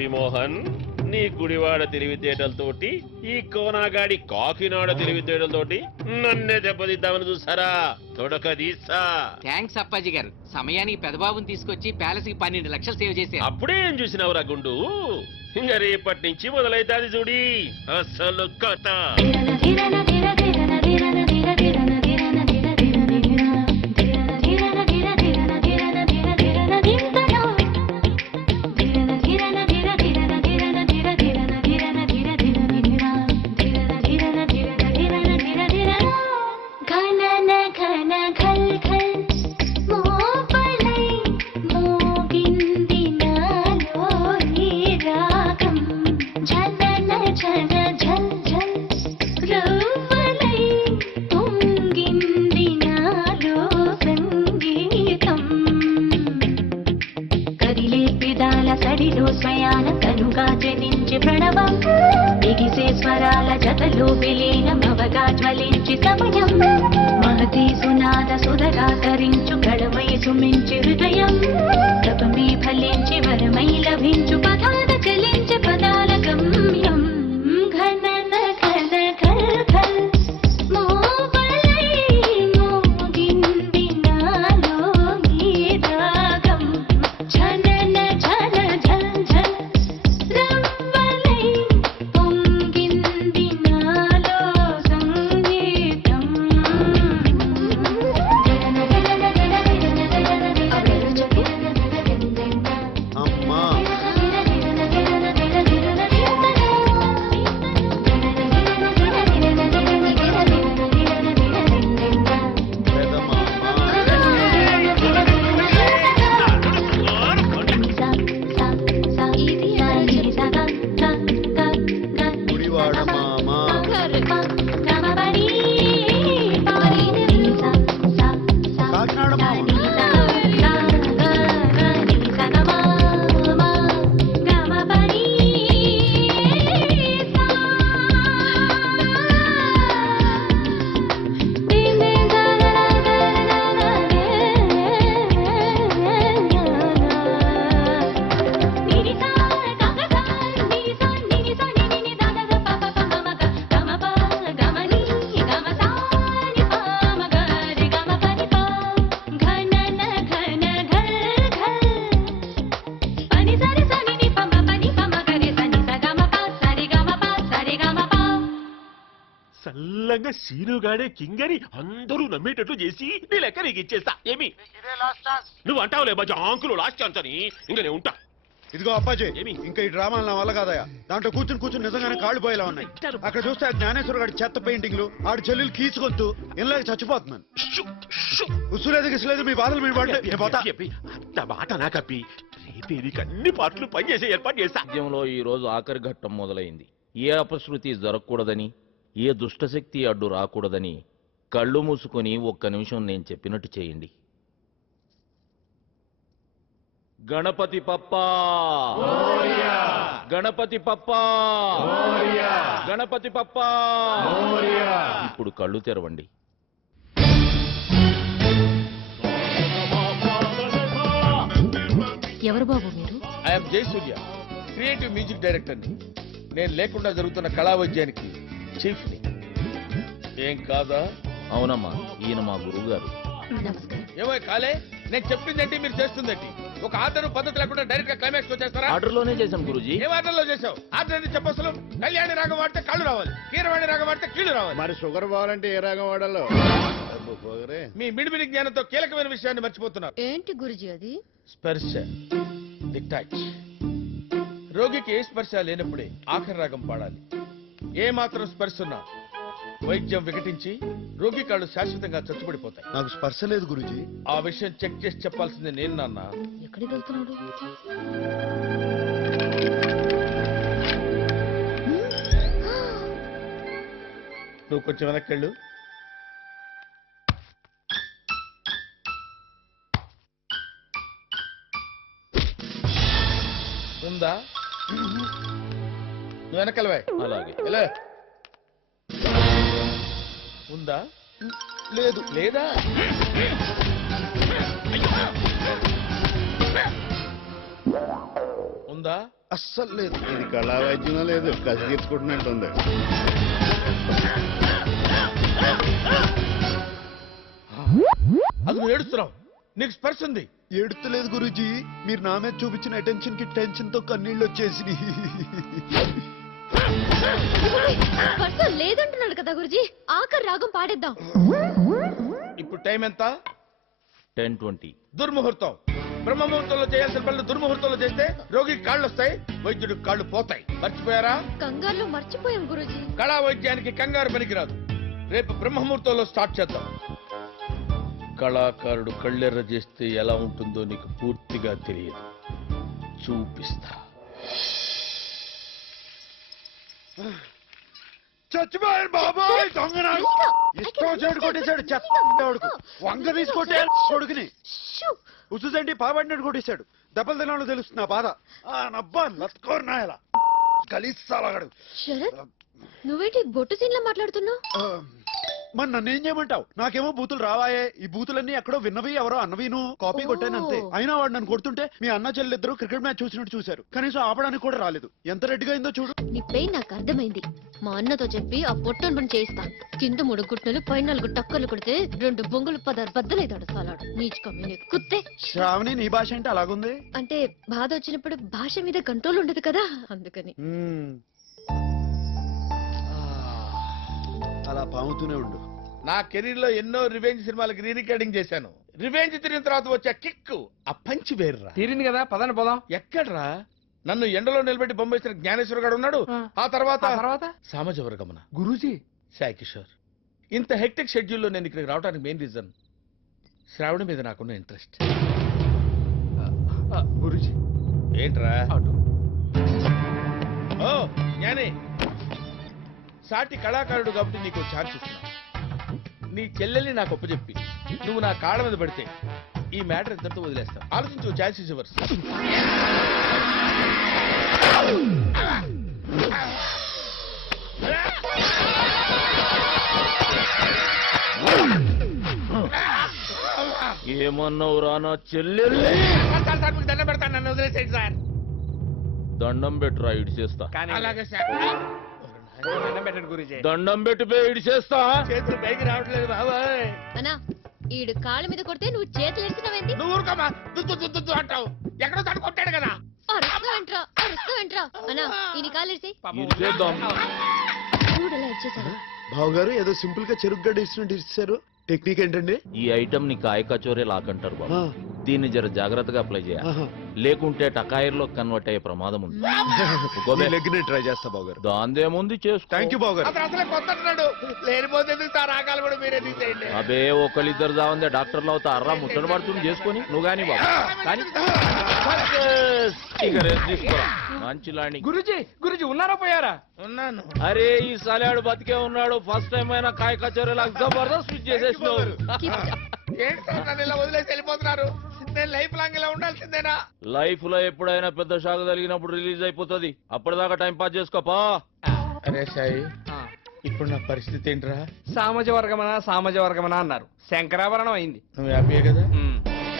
గోపి మోహన్, నీ గుడివాడ తెలివితేటలతోటి ఈ కోనాగాడి కాకినాడ తెలివితేటలతోటి నన్నే దెబ్బతిద్దామని చూసారా? తొడక తీసా. థ్యాంక్స్ అప్పాజీ గారు, సమయానికి పెదబాబుని తీసుకొచ్చి ప్యాలెస్ కి 12 లక్షలు సేవ్ చేశారు. అప్పుడే ఏం చూసినవురా గుండు? ఇంకా రేపటి నుంచి మొదలైతాది చూడి అసలు కథ. ప్రణవం ఎగిసే స్వరాల జతలో విలీనమవగా జ్వలించి సమయం మహతీ సునాద సుధగా తరించు కళమై సుమించి హృదయం తపమే ఫలించి వరమై లభించు పదాల చలించి పదాల గమ్యం ఘనన ఘన ఘల్ ఘల్ మోబలై మోగింది నాలో ఈ రాగం ఝనన ఝన ఝల్ ఝల్ చల్లంగా సీనుగాడే కింగని అందరూ నమ్మేటట్లు చేసి నీ లెక్క నీకు ఇచ్చేస్తా. ఏమి నువ్వు అంటావులే బాజా ఆంకులు లాస్ట్ ఛాన్స్ అని. ఇంకా నేను ఉంటా. ఇదిగో అప్పాజీ, ఏమి? ఇంకా ఈ డ్రామాలు నా వల్ల కాదయా. దాంట్లో కూర్చుని నిజంగానే కాళ్ళు పోయేలా ఉన్నాయి. అక్కడ చూస్తే ఆ జ్ఞానేశ్వర గారి చెత్త పెయింటింగ్లు, ఆడి చెల్లెలు కీచుకొద్దు ఇలాగ చచ్చిపోతున్నాను. ఉసులేదు గిసులేదు, మీ బాధలు మీరు పడలేదు. అంత మాట నా కప్పి రేపే నీకు అన్ని పాటలు పనిచేసే ఏర్పాటు చేస్తా. రాజ్యంలో ఈ రోజు ఆఖరి ఘట్టం మొదలైంది. ఏ అపశృతి జరగకూడదని, ఏ దుష్టశక్తి అడ్డు రాకూడదని కళ్ళు మూసుకొని ఒక్క నిమిషం నేను చెప్పినట్టు చేయండి. గణపతి పప్పా, గణపతి పప్పా, గణపతి పప్పా. ఇప్పుడు కళ్ళు తెరవండి. ఎవరు బాబు మీరు? ఐఎమ్ జయసూర్య, క్రియేటివ్ మ్యూజిక్ డైరెక్టర్ని. నేను లేకుండా జరుగుతున్న కళా వైద్యానికి చీఫ్ని. ఏం కాదా? అవునమ్మా, ఈయన మా గురువు గారు. నమస్కారం. ఏమో కాలే, నేను చెప్పిందంటే మీరు చేస్తుందంటే. ఒక ఆర్డర్ పద్ధతి లేకుండా డైరెక్ట్ గా క్లైమాక్స్ వచ్చేస్తారా? ఆర్డర్లోనే చేశాం గురూజీ. ఏం ఆర్డర్లో చేసావు? ఆర్డర్ అని చెప్పసలు. కళ్యాణి రాగం వాడితే కళ్ళు రావాలి, కీరవాణి రాగం వాడితే కీళ్ళు రావాలి. మరి షుగర్ పోవాలంటే ఏ రాగం వాడాలో? మీ మిడిమిడి జ్ఞానంతో కీలకమైన విషయాన్ని మర్చిపోతున్నారు. ఏంటి గురుజీ అది? స్పర్శ, ది టచ్. రోగికి ఏ స్పర్శ లేనప్పుడే ఆఖరి రాగం పాడాలి. ఏ మాత్రం స్పర్శ ఉన్నా వైద్యం వికటించి రోగి కాళ్ళు శాశ్వతంగా చచ్చుబడిపోతాయి. నాకు స్పర్శ లేదు గురూజీ. ఆ విషయం చెక్ చేసి చెప్పాల్సింది నేను నాన్న. ఎక్కడికి వెళ్తున్నాడు? నువ్వు కొంచెం వెనక్కెళ్ళు. ఉందా? నువ్వు వెనకలవే. అలాగే. ఎలా ఉందా? లేదు. లేదా? ఉందా? అస్సలు లేదు. ఇది కళా వైద్యంలో లేదు, కసి తీర్చుకుంటున్నట్టుంది. అది నువ్వు ఏడుస్తున్నావు, నీకు స్పర్శ ఉంది. ఏడుతలేదు గురూజీ, మీరు నా మీద చూపించిన అటెన్షన్ కి టెన్షన్ తో కన్నీళ్ళు వచ్చేసి. స్పర్శ లేదంటున్నాడు కదా గురుజీ, ఆఖరి రాగం పాడేద్దాం. ఇప్పుడు టైం ఎంత? 10:20. దుర్ముహూర్తం. బ్రహ్మముహూర్తంలో చేయాల్సిన పనులు దుర్ముహూర్తంలో చేస్తే రోగికి కాళ్ళు వస్తాయి, వైద్యుడికి కాళ్ళు పోతాయి. మర్చిపోయారా? కంగారులో మర్చిపోయాం గురుజీ. కళా వైద్యానికి కంగారు పనికిరాదు. రేపు బ్రహ్మముహూర్తంలో స్టార్ట్ చేద్దాం. కళాకారుడు కళ్ళెర్ర చేస్తే ఎలా ఉంటుందో నీకు పూర్తిగా తెలియదు, చూపిస్తా. చచ్చిపోయాడు బాబాయ్, దొంగనాడు. ఇష్టం చెడు కొట్టేశాడు, చెత్తడుకు వంగ తీసుకొట్టే కొడుకుని. ఉసుదండి పాబడినట్టు కొట్టేశాడు. దెబ్బలు తినాలో తెలుస్తుంది ఆ బాధ. నబ్బా లత్కోరు నాయలా గలీసాలగాడు. శరత్, నువ్వేంటి బొట్టు సీన్లా మాట్లాడుతున్నావు? మరి నన్ను ఏం చేయమంటావు? నాకేమో బూతులు రావాయే. ఈ బూతులన్నీ ఎక్కడో విన్నవి, ఎవరో అన్నవిను కాపీ కొట్టాను అంతే. అయినా వాడు నన్ను కొడుతుంటే మీ అన్న చెల్లెలిద్దరూ క్రికెట్ మ్యాచ్ చూసినట్టు చూశారు. కనీసం ఆపడానికి కూడా రాలేదు. ఎంత రెడ్డిగా అయిందో చూడు. నీ పెయిన్ నాకు అర్థమైంది. మా అన్నతో చెప్పి ఆ పొట్టను పని చేయిస్తా. కింద 3 గుట్టలు, పై 4 టక్కర్లు కొడితే 2 బొంగులు 10 బద్దలేదాడు సాలాడు. నీచుకమ్మి కుత్తే. శ్రావణి, నీ భాష అంటే అలాగుంది. అంటే బాధ వచ్చినప్పుడు భాష మీద కంట్రోల్ ఉండదు కదా, అందుకని. అలా పాముతూనే ఉండు. నా కెరీర్ లో ఎన్నో రివెంజ్ సినిమాలకు రీ రికార్డింగ్ చేశాను. రివెంజ్ తిరిగిన తర్వాత వచ్చే కిక్ ఆ పంచి వేర్రా. తీరింది కదా, పదండి పోదాం. ఎక్కడ్రా? నన్ను ఎండలో నిలబెట్టి బొమ్మేసిన జ్ఞానేశ్వర గారు ఉన్నాడు. ఆ తర్వాత సామాజ వర్గమన గురూజీ, సాయి కిషోర్. ఇంత హెక్టిక్ షెడ్యూల్లో నేను ఇక్కడికి రావడానికి మెయిన్ రీజన్ శ్రావణి మీద నాకున్న ఇంట్రెస్ట్. గురూజీ ఏంట్రా? అటు. ఓ జ్ఞాని, సాటి కళాకారుడు కాబట్టి నీకు ఛాన్స్ ఇస్తున్నా. నీ చెల్లెల్ని నాకు ఒప్పచెప్పి నువ్వు నా కాళ్ళ మీద పడితే ఈ మ్యాటర్ ఇద్దరితో వదిలేస్తా. ఆలోచించు, ఛాన్స్ ఇస్ యువర్స్. ఏమన్నావు రా నా చెల్లెల్ని? దండం పెడతాను, నన్ను వదిలేసేయండి సార్. దండం పెట్టురా, ఇడి చేస్తా. అలాగే సార్. దండం పెట్టండి గురూజీ. దండం పెట్టిపోయి ఇడి చేస్తా. చేతులు పైకి రావట్లేదు బాబాయ్. అన్నా, ఈడు కాళ్ళ మీద కొడితే నువ్వు చేతులు ఎడుతున్నావేంది? నువ్వు ఊరుకోమా, దుద్దు దుద్దు దుద్దు అంటావు. ఎక్కడో తను కొట్టాడు కదా. అరుస్తావేంట్రా? అన్నా, ఈయన కాళ్ళు ఎడిసి ఇడిచేద్దాం. చూడలా ఇచ్చేసాడు. బావగారు ఏదో సింపుల్ గా చెరుగ్గడ్డ ఇచ్చినట్టు ఇచ్చారు. టెక్నిక్ ఏంటండి? ఈ ఐటమ్ ని కాయ కచోరే లాకంటారు బాబు. ఆ. దీన్ని జర జాగ్రత్తగా అప్లై చేయాలి. ఆహా. లేకుంటే టకాయర్లో కన్వర్ట్ అయ్యే ప్రమాదం ఉంది. ఈ లెగ్ ని ట్రై చేస్తా బావగారు. దాందేముంది చేసుకో. థ్యాంక్ యూ బావగారు. అతను అసలే కొత్తన్నాడు. లేనిపోతే ఎందుకు సార్, ఆకాలు కూడా మీరే తీసేయండి. అబే ఒకళ్ళిద్దరు జావందే డాక్టర్లు అవుతా అర్రా ముట్టడి పడుతుంది చేసుకొని నువ్వు గాని బాబు కానీ ఇక రెస్ట్ తీసుకోరా మంచి లాంటి. గురూజీ ఉన్నారా పోయారా? ఉన్నాను. అరే ఈ సలాడు బతికే ఉన్నాడు. ఫస్ట్ టైం అయినా కాయ కచోరీలా జబర్దస్త్ స్విచ్ చేసేసినావు. ఏంటి సార్ నన్ను ఇలా వదిలేసి వెళ్ళిపోతున్నారు? నేను లైఫ్ లాంగ్ ఇలా ఉండాల్సిందేనా? లైఫ్ లో ఎప్పుడైనా పెద్ద షాక్ తగిలినప్పుడు రిలీజ్ అయిపోతుంది. అప్పటిదాకా టైం పాస్ చేసుకోపా. అరే సాయి, ఇప్పుడు నా పరిస్థితి ఏంట్రా? సామాజ వర్గమనా అన్నారు, శంకరాభరణం అయింది. నువ్వు హ్యాపీయే కదా?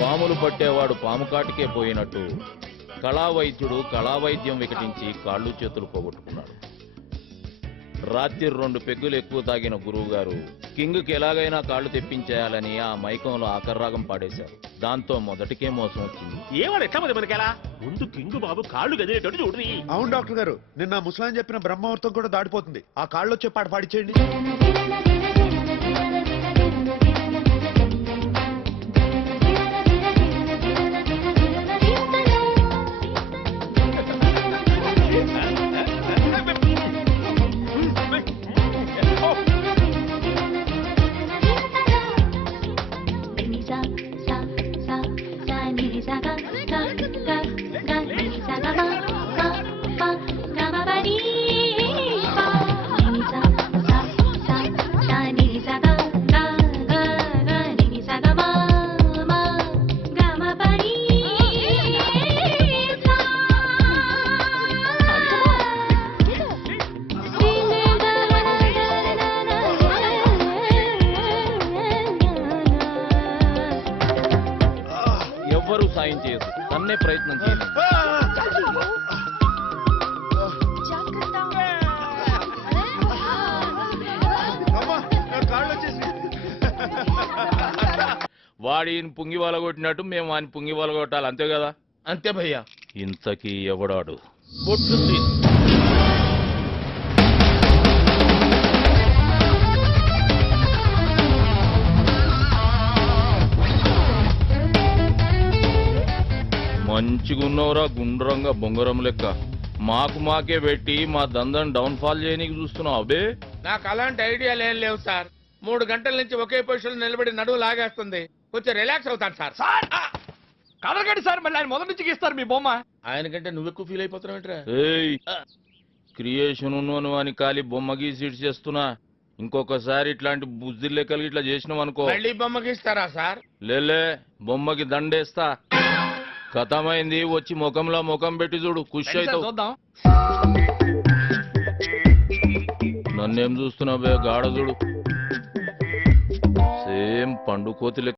పాములు పట్టేవాడు పాము కాటికే పోయినట్టు కళా వైద్యుడు కళా వైద్యం వికటించి కాళ్ళు చేతులు పోగొట్టుకున్నాడు. రాత్రి 2 పెగ్గులు ఎక్కువ తాగిన గురువు గారు కింగ్కి ఎలాగైనా కాళ్ళు తెప్పించేయాలని ఆ మైకంలో ఆకర్రాగం పాడేశారు. దాంతో మొదటికే మోసం వచ్చింది. ఏమని ఎట్లా మరి మనకెలా? ముందు కింగు బాబు కాళ్ళు గదిలేటట్టు చూడండి. అవును డాక్టర్ గారు, నిన్న ముసలాయన చెప్పిన బ్రహ్మముహూర్తం కూడా దాటిపోతుంది. ఆ కాళ్ళు వచ్చే పాట పాడిచేయండి. ఎవ్వరూ సాయం చేయదు, తన్నే ప్రయత్నం చేయండి. వాడి ఈయన పుంగి వలగొట్టినట్టు మేము ఆయన పుంగి వలగొట్టాలి అంతే కదా? అంతే భయ్యా. ఇంతకీ ఎవడాడు? బొట్టు సీన్. మంచిగున్నవరా గుండ్రంగా బొంగరం లెక్క. మాకే పెట్టి మా దందని డౌన్ ఫాల్ చేయనీకి చూస్తున్నావు అబే. నాకు అలాంటి ఐడియాలు ఏం లేవు సార్. 3 గంటల నుంచి ఒకే పొజిషన్ నిలబడి నడువు లాగేస్తుంది. కొంచెం రిలాక్స్ అవుతాను సార్. కదలకండి సార్, మళ్ళీ ఆయన మొదటి నుంచి గీస్తారు మీ బొమ్మ. ఆయన కంటే నువ్వు ఎక్కువ ఫీల్ అయిపోతున్నావు. ఏయ్ క్రియేషన్ ఉన్నోను అని ఖాళీ బొమ్మ గీసి ఇటు చేస్తున్నా. ఇంకొకసారి ఇట్లాంటి బుద్ధి లెక్కలు ఇట్లా చేసినాం అనుకో, మళ్ళీ బొమ్మ గీస్తారా సార్? లేలే బొమ్మకి దండేస్తా. కథమైంది, వచ్చి ముఖంలో ముఖం పెట్టి చూడు, ఖుషి అవుతావు. చూద్దాం. నన్నేం చూస్తున్నావే గాఢ చూడు, సేమ్ పండు కోతి లెక్క.